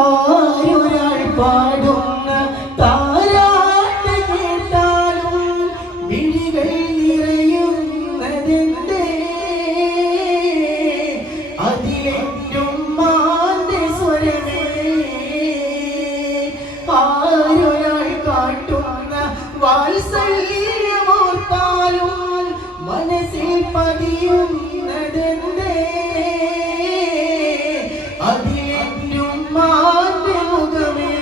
ആരൊരാൾ പാടുന്ന താരാട്ട് കേട്ടാലും വിളികൾ നിറയുന്നതെന്തേ അതിലെറ്റും മാന്റെ സ്വരമേ ആരൊരാൾ കാട്ടുന്ന വാത്സല്യമോർത്താലും മനസ്സിൽ പതിയുന്നതെന്തേ അതിലെറ്റും മാന്റെ മുഖമേ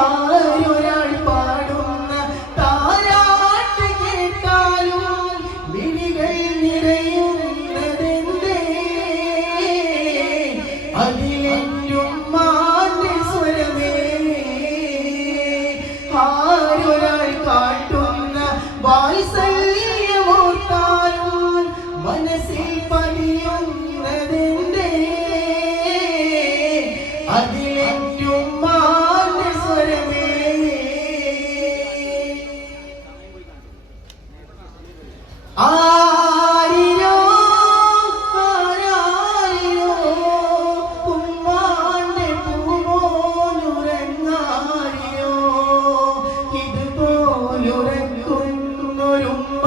ആരൊരാൾ പാടുന്ന താരാട്ട് കേട്ടാലും വിളികൾ നിറയുന്നതെന്തേ അതിലെറ്റും മാന്റെ സ്വരമേ ആരൊരാൾ കാട്ടുന്ന വാത്സല്യമോർത്താലും മനസ്സിൽ പതിയുന്നതെന്തേ അതിലെറ്റും മാന്റെ സ്വരമേ ആരിരോ ആരാരിരോ ഉമ്മാന്റെ പൂമോലുറങ്ങാരിരോ ഇതുപോലുറങ്ങുന്നൊരുമ്മ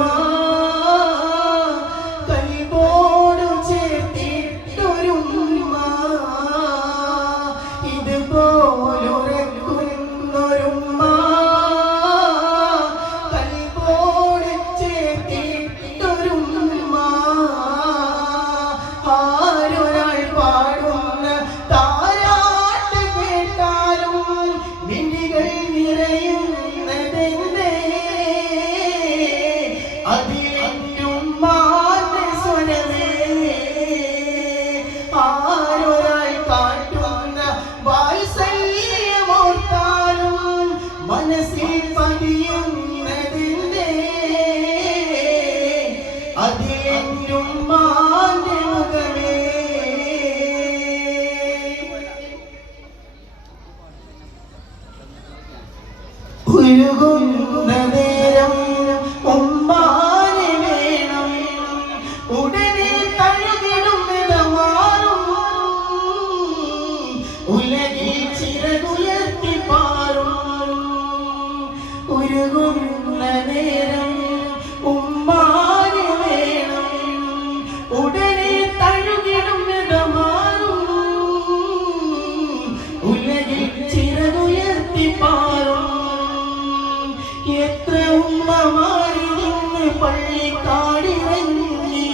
കൽബോടു ചേർത്തിട്ടൊരുമ്മ ഇതുപോലുറങ്ങുന്നൊരുമ്മ കൽബോട് ചേർത്തിട്ടൊരുമ്മ ആരൊരാൾ പാടുന്ന താരാട്ട് കേട്ടാലും വിളികൾ നിറയുന്നതെന്തേ അതിലെറ്റും മാന്റെ സ്വരമേ ആരൊരാൾ കാട്ടുന്ന വാത്സല്യമോർത്താലും മനസ്സിൽ പതിയുന്നതെന്തേ അതിലെറ്റും മാന്റെ മുഖമേ ഉരുകുന്ന നേരം ഉമ്മാനെ വേണം ഉടനെ തഴുകിടുന്നത് മാറും ഉലകിൽ ചിറകുയർത്തി പാറും ഉരുകുന്ന നേരം ഉമ്മാനെ വേണം ഉടനെ തഴുകിടുന്നത് മാറും ഉലകിൽ ചിറകുയർത്തി പാറും എത്ര ഉമ്മമാരി നിന്ന് പള്ളിക്കാടിറങ്ങി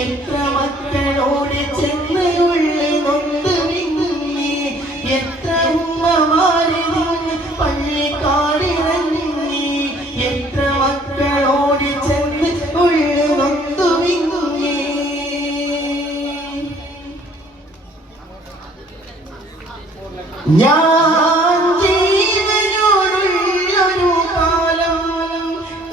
എത്ര മക്കളോട് ചെന്ന് ഉള്ളിൽ നൊന്ത് വിങ്ങി എത്ര ഉമ്മമാരി നിന്ന് പള്ളിക്കാടിറങ്ങി എത്ര മക്കളോട് ചെന്ന് ഉള്ളിൽ നൊന്ത് വിങ്ങി ഞാൻ ജീവനോടുള്ളൊരു കാലം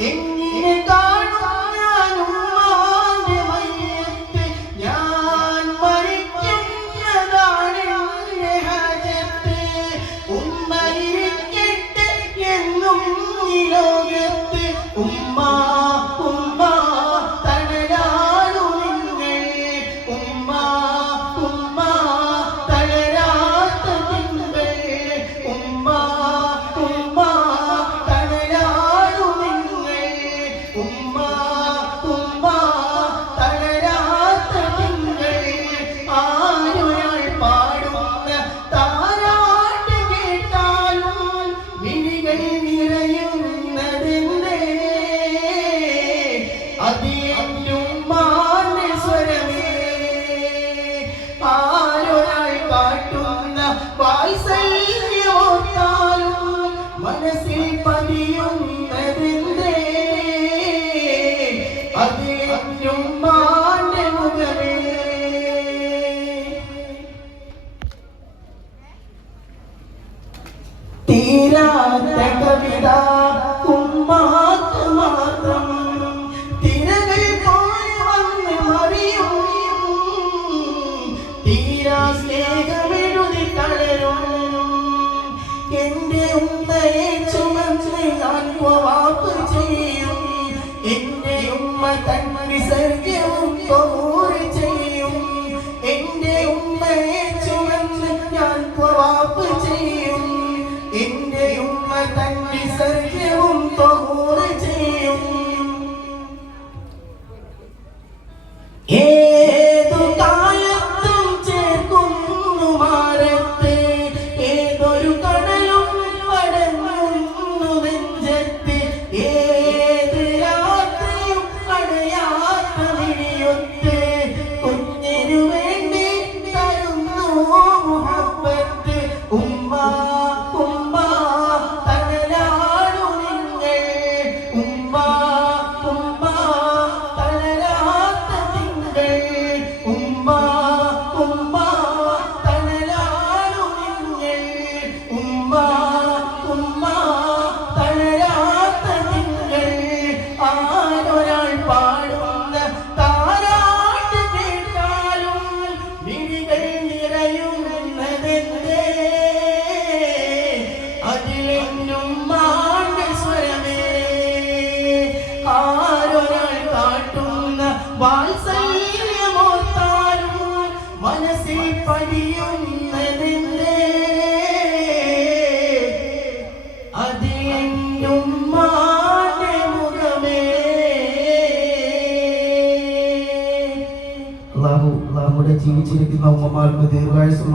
എങ്ങനെ കാണും ഞാൻ ഉമ്മാന്റെ മയ്യത്ത് ഞാൻ മരിക്കുന്നതാണ് എന്റെ ഹാജത്ത് ഉമ്മ ഇരിക്കട്ടെ എന്നും ഈ ലോകത്ത് ഉമ്മ ഉമ്മ തണലാണു നിങ്ങൾ ഉമ്മ ഉമ്മ തളരാത്ത തിങ്കൾ ഉമ്മ ഉമ്മ തളരാണു നിങ്ങൾ ഉമ്മ ഉമ്മ തളരാത്ത തിങ്കൾ ആരൊരാൾ പാടുന്ന താരാട്ട് കേട്ടാലും വിളികൾ നിറയുന്നതെന്തേ അതിലെറ്റും മാന്റെ സ്വരമേ ആരൊരാൾ കാട്ടുന്ന വാത്സല്യമോർത്താലും മനസ്സിൽ പതിയുന്നതെന്തേ അതിലെറ്റും മാന്റെ മുഖമേ തീരാത്ത കവിത ഉമ്മാക്ക് മാത്രം തിരകൾ പോലെ വന്ന് മറിയും തീരാ സ്നേഹമെഴുതി തളരും എന്റെ ഉമ്മയെ ചുമന്ന് ഞാൻ വാപ്പ് ചെയ്യും എന്റെ ഉമ്മ തൻ വിസർജ്യവും ചെയ്യും എന്റെ ഉമ്മയെ ചുമന്ന് ഞാൻ വാത്സല്യമോർത്താലും മനസ്സിൽ പതിയുന്നതിന്റെ അതിലുമ്മാന്റെ മുഖമേ. അല്ലാഹു നമ്മുടെ ജീവിച്ചിരിക്കുന്ന ഉമ്മമാർക്ക് ദീർഘായുസ്സും